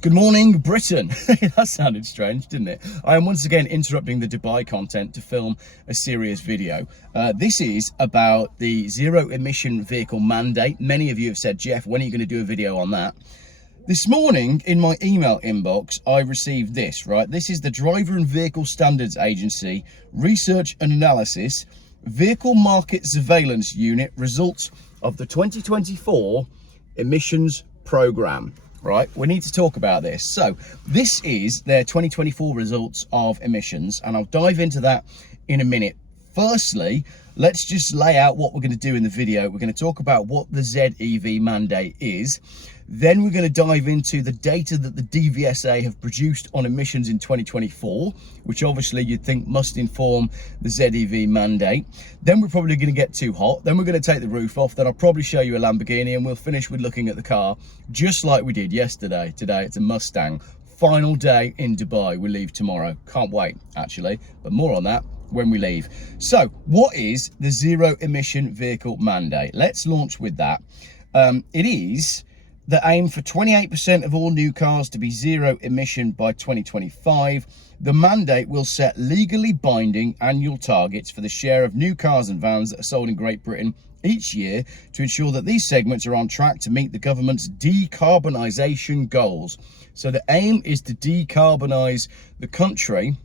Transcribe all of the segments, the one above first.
Good morning, Britain. That sounded strange, didn't it? I am once again interrupting the Dubai content to film a serious video. This is about the zero emission vehicle mandate. Many of you have said, Jeff, when are you going to do a video on that? This morning in my email inbox, I received this, right? This is the Driver and Vehicle Standards Agency Research and Analysis Vehicle Market Surveillance Unit results of the 2024 emissions program. Right, we need to talk about this. So this is their 2024 results of emissions, and I'll dive into that in a minute. Firstly, let's just lay out what we're going to do in the video. We're going to talk about what the ZEV mandate is. Then we're going to dive into the data that the DVSA have produced on emissions in 2024, which obviously you'd think must inform the ZEV mandate. Then we're probably going to get too hot. Then we're going to take the roof off. Then I'll probably show you a Lamborghini, and we'll finish with looking at the car, just like we did yesterday. Today it's a Mustang. Final day in Dubai. We leave tomorrow. Can't wait, actually, but more on that when we leave. So what is the zero emission vehicle mandate? Let's launch with that. It is the aim for 28% of all new cars to be zero emission by 2025. The mandate will set legally binding annual targets for the share of new cars and vans that are sold in Great Britain each year to ensure that these segments are on track to meet the government's decarbonisation goals. So the aim is to decarbonise the country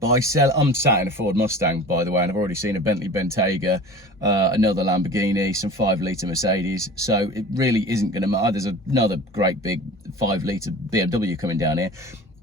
by I'm sat in a Ford Mustang, by the way, and I've already seen a Bentley Bentayga, another Lamborghini, some 5-litre Mercedes. So it really isn't going to matter. There's another great big 5-litre BMW coming down here.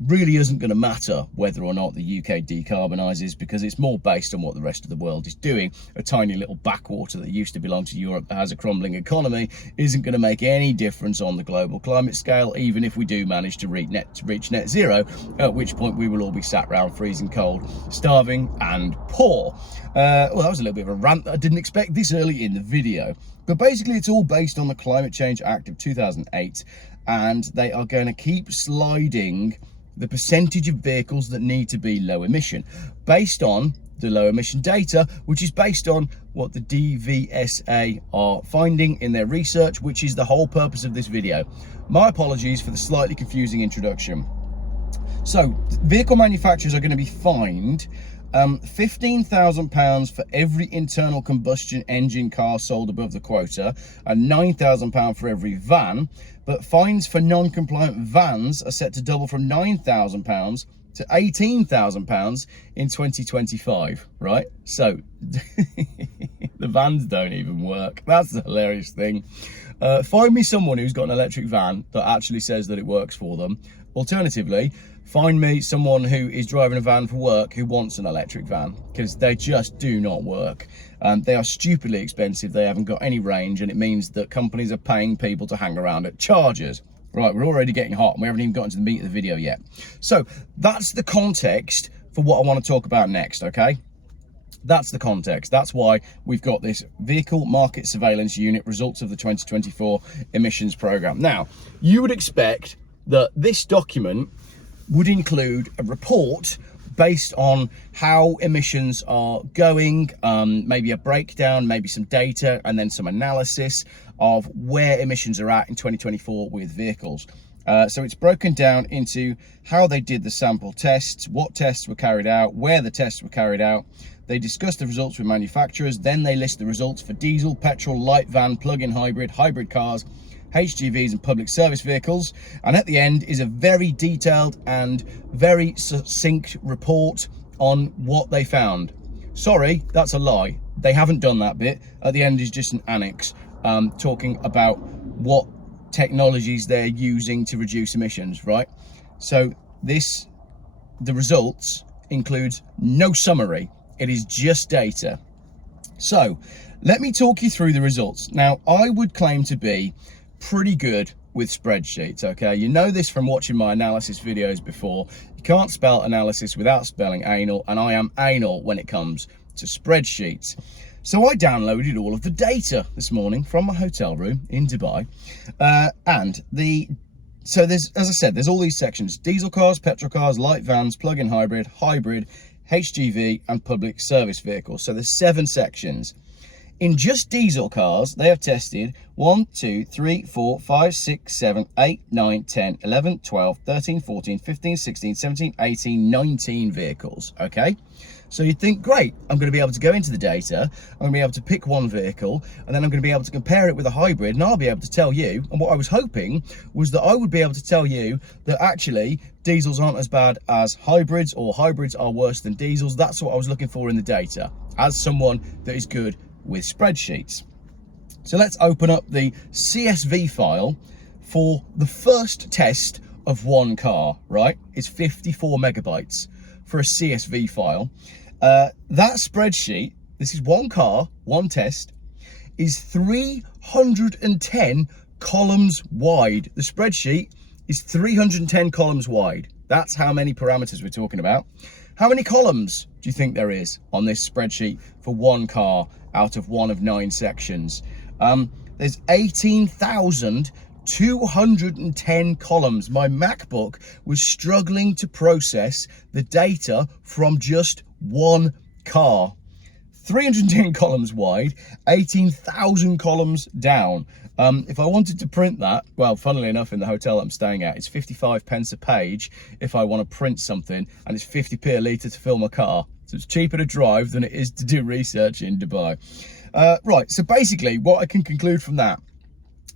Really isn't going to matter whether or not the UK decarbonises, because it's more based on what the rest of the world is doing. A tiny little backwater that used to belong to Europe that has a crumbling economy isn't going to make any difference on the global climate scale, even if we do manage to reach net zero, at which point we will all be sat around freezing cold, starving and poor. Well, that was a little bit of a rant that I didn't expect this early in the video. But basically it's all based on the Climate Change Act of 2008, and they are going to keep sliding the percentage of vehicles that need to be low emission based on the low emission data, which is based on what the DVSA are finding in their research, which is the whole purpose of this video. My apologies for the slightly confusing introduction. So vehicle manufacturers are going to be fined £15,000 for every internal combustion engine car sold above the quota, and £9,000 for every van. But fines for non-compliant vans are set to double from £9,000 to £18,000 in 2025, right? So the vans don't even work. That's the hilarious thing. Find me someone who's got an electric van that actually says that it works for them. Alternatively, find me someone who is driving a van for work who wants an electric van, because they just do not work. They are stupidly expensive. They haven't got any range, and it means that companies are paying people to hang around at chargers. Right, we're already getting hot and we haven't even gotten to the meat of the video yet. So that's the context for what I want to talk about next, okay? That's the context. That's why we've got this Vehicle Market Surveillance Unit results of the 2024 emissions program. Now, you would expect that this document would include a report based on how emissions are going, maybe a breakdown, maybe some data, and then some analysis of where emissions are at in 2024 with vehicles. So it's broken down into how they did the sample tests, what tests were carried out, where the tests were carried out. They discuss the results with manufacturers, then they list the results for diesel, petrol, light van, plug-in hybrid, hybrid cars, HGVs and public service vehicles. And at the end is a very detailed and very succinct report on what they found. Sorry, that's a lie. They haven't done that bit. At the end is just an annex talking about what technologies they're using to reduce emissions, right? So the results includes no summary. It is just data. So let me talk you through the results. Now, I would claim to be pretty good with spreadsheets, okay? You know this from watching my analysis videos before. You can't spell analysis without spelling anal, and I am anal when it comes to spreadsheets. So I downloaded all of the data this morning from my hotel room in Dubai, so there's, as I said, there's all these sections: diesel cars, petrol cars, light vans, plug-in hybrid, HGV, and public service vehicles. So there's 7 sections. In just diesel cars, they have tested 1, 2, 3, 4, 5, 6, 7, 8, 9, 10, 11, 12, 13, 14, 15, 16, 17, 18, 19 vehicles, okay? So you'd think, great, I'm going to be able to go into the data, I'm going to be able to pick one vehicle, and then I'm going to be able to compare it with a hybrid, and I'll be able to tell you, and what I was hoping was that I would be able to tell you that actually diesels aren't as bad as hybrids, or hybrids are worse than diesels. That's what I was looking for in the data, as someone that is good with spreadsheets. So let's open up the CSV file for the first test of one car, right? It's 54 megabytes for a CSV file. That spreadsheet, this is one car, one test, is 310 columns wide. The spreadsheet is 310 columns wide. That's how many parameters we're talking about. How many columns do you think there is on this spreadsheet for one car out of one of 9 sections? There's 18,210 columns. My MacBook was struggling to process the data from just one car. 310 columns wide, 18,000 columns down. If I wanted to print that, well, funnily enough, in the hotel I'm staying at, it's 55 pence a page if I want to print something, and it's 50p a litre to fill my car. So it's cheaper to drive than it is to do research in Dubai. Right, so basically what I can conclude from that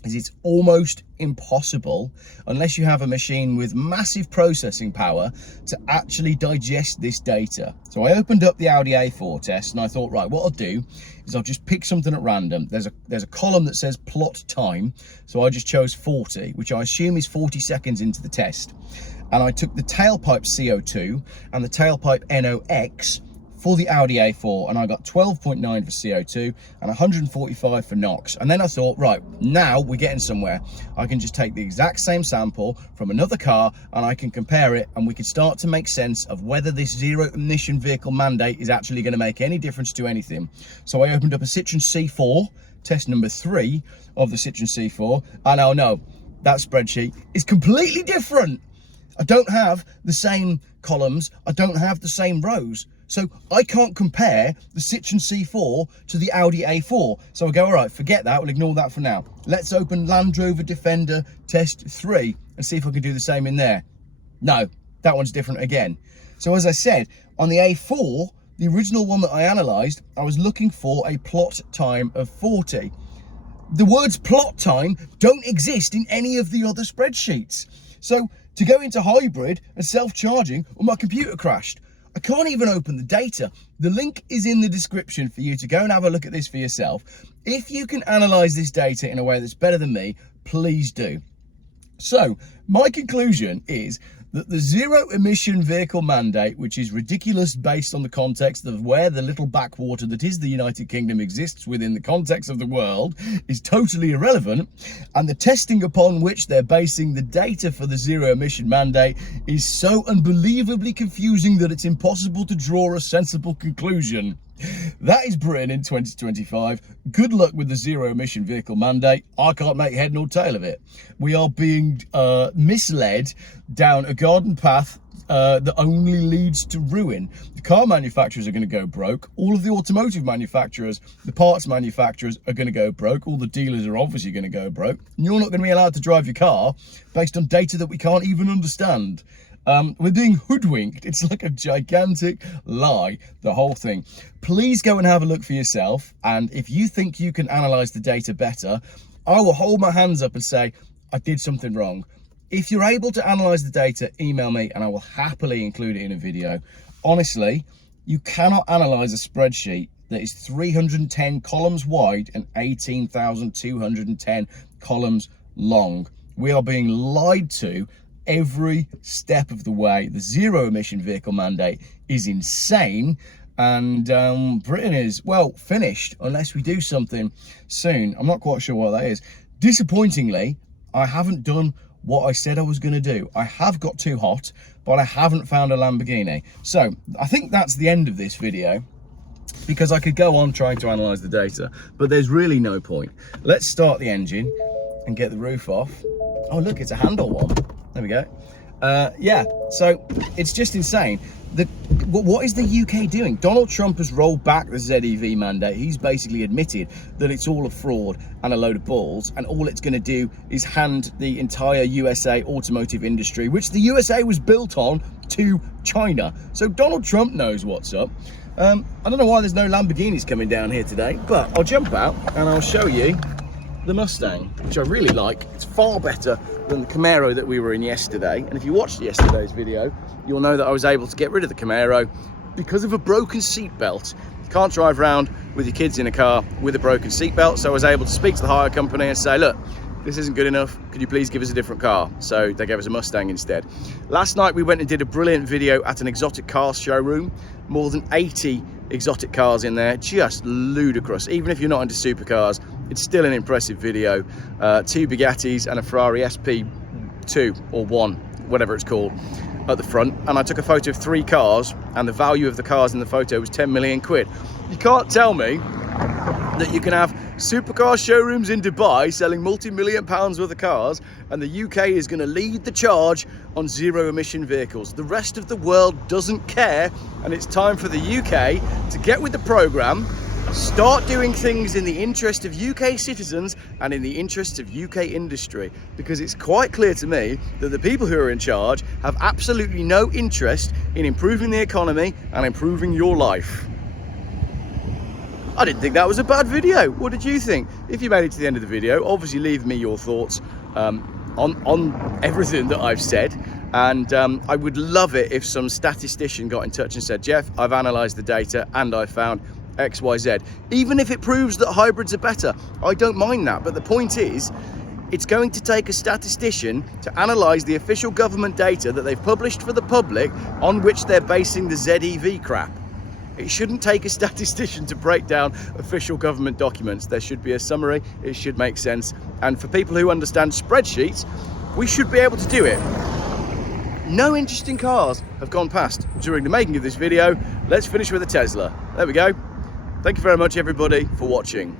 is it's almost impossible, unless you have a machine with massive processing power, to actually digest this data. So I opened up the Audi A4 test and I thought, right, what I'll do is I'll just pick something at random. There's a column that says plot time, so I just chose 40, which I assume is 40 seconds into the test. And I took the tailpipe CO2 and the tailpipe NOx for the Audi A4, and I got 12.9 for CO2 and 145 for NOx. And then I thought, right, now we're getting somewhere. I can just take the exact same sample from another car and I can compare it, and we can start to make sense of whether this zero emission vehicle mandate is actually going to make any difference to anything. So I opened up a Citroen C4, test number 3 of the Citroen C4, and oh no, that spreadsheet is completely different. I don't have the same columns, I don't have the same rows. So I can't compare the Citroen C4 to the Audi A4. So I go, all right, forget that, we'll ignore that for now. Let's open Land Rover Defender test 3 and see if I can do the same in there. No, that one's different again. So as I said, on the A4, the original one that I analysed, I was looking for a plot time of 40. The words plot time don't exist in any of the other spreadsheets. So to go into hybrid and self-charging, well, my computer crashed. I can't even open the data. The link is in the description for you to go and have a look at this for yourself. If you can analyze this data in a way that's better than me, please do. So my conclusion is that the zero emission vehicle mandate, which is ridiculous based on the context of where the little backwater that is the United Kingdom exists within the context of the world, is totally irrelevant, and the testing upon which they're basing the data for the zero emission mandate is so unbelievably confusing that it's impossible to draw a sensible conclusion. That is Britain in 2025. Good luck with the zero emission vehicle mandate. I can't make head nor tail of it. We are being misled down a garden path that only leads to ruin. The car manufacturers are going to go broke. All of the automotive manufacturers, the parts manufacturers are going to go broke. All the dealers are obviously going to go broke. And you're not going to be allowed to drive your car based on data that we can't even understand. We're being hoodwinked. It's like a gigantic lie, the whole thing. Please go and have a look for yourself. And if you think you can analyze the data better, I will hold my hands up and say, I did something wrong. If you're able to analyze the data, email me and I will happily include it in a video. Honestly, you cannot analyze a spreadsheet that is 310 columns wide and 18,210 columns long. We are being lied to every step of the way. The zero emission vehicle mandate is insane, and Britain is, well, finished unless we do something soon. I'm not quite sure what that is. Disappointingly, I haven't done what I said I was going to do. I have got too hot, but I haven't found a Lamborghini. So I think that's the end of this video, because I could go on trying to analyze the data, but there's really no point. Let's start the engine and get the roof off. Oh look, it's a handle one. There we go. Yeah, so it's just insane. what is the UK doing? Donald Trump has rolled back the ZEV mandate. He's basically admitted that it's all a fraud and a load of balls, and all it's going to do is hand the entire USA automotive industry, which the USA was built on, to China. So Donald Trump knows what's up. I don't know why there's no Lamborghinis coming down here today, but I'll jump out and I'll show you the Mustang, which I really like. It's far better than the Camaro that we were in yesterday. And if you watched yesterday's video, you'll know that I was able to get rid of the Camaro because of a broken seatbelt. You can't drive around with your kids in a car with a broken seatbelt. So I was able to speak to the hire company and say, look, this isn't good enough. Could you please give us a different car? So they gave us a Mustang instead. Last night we went and did a brilliant video at an exotic car showroom. More than 80 exotic cars in there, just ludicrous. Even if you're not into supercars, it's still an impressive video. 2 Bugattis and a Ferrari SP2 or 1, whatever it's called, at the front. And I took a photo of 3 cars, and the value of the cars in the photo was 10 million quid. You can't tell me that you can have supercar showrooms in Dubai selling multi-million pounds worth of cars, and the UK is going to lead the charge on zero emission vehicles. The rest of the world doesn't care, and it's time for the UK to get with the programme, start doing things in the interest of UK citizens and in the interest of UK industry, because it's quite clear to me that the people who are in charge have absolutely no interest in improving the economy and improving your life. I didn't think that was a bad video. What did you think? If you made it to the end of the video, obviously leave me your thoughts on everything that I've said. And I would love it if some statistician got in touch and said, Jeff, I've analysed the data and I found XYZ. Even if it proves that hybrids are better, I don't mind that. But the point is, it's going to take a statistician to analyse the official government data that they've published for the public on which they're basing the ZEV crap. It shouldn't take a statistician to break down official government documents. There should be a summary, it should make sense. And for people who understand spreadsheets, we should be able to do it. No interesting cars have gone past during the making of this video. Let's finish with a Tesla. There we go. Thank you very much, everybody, for watching.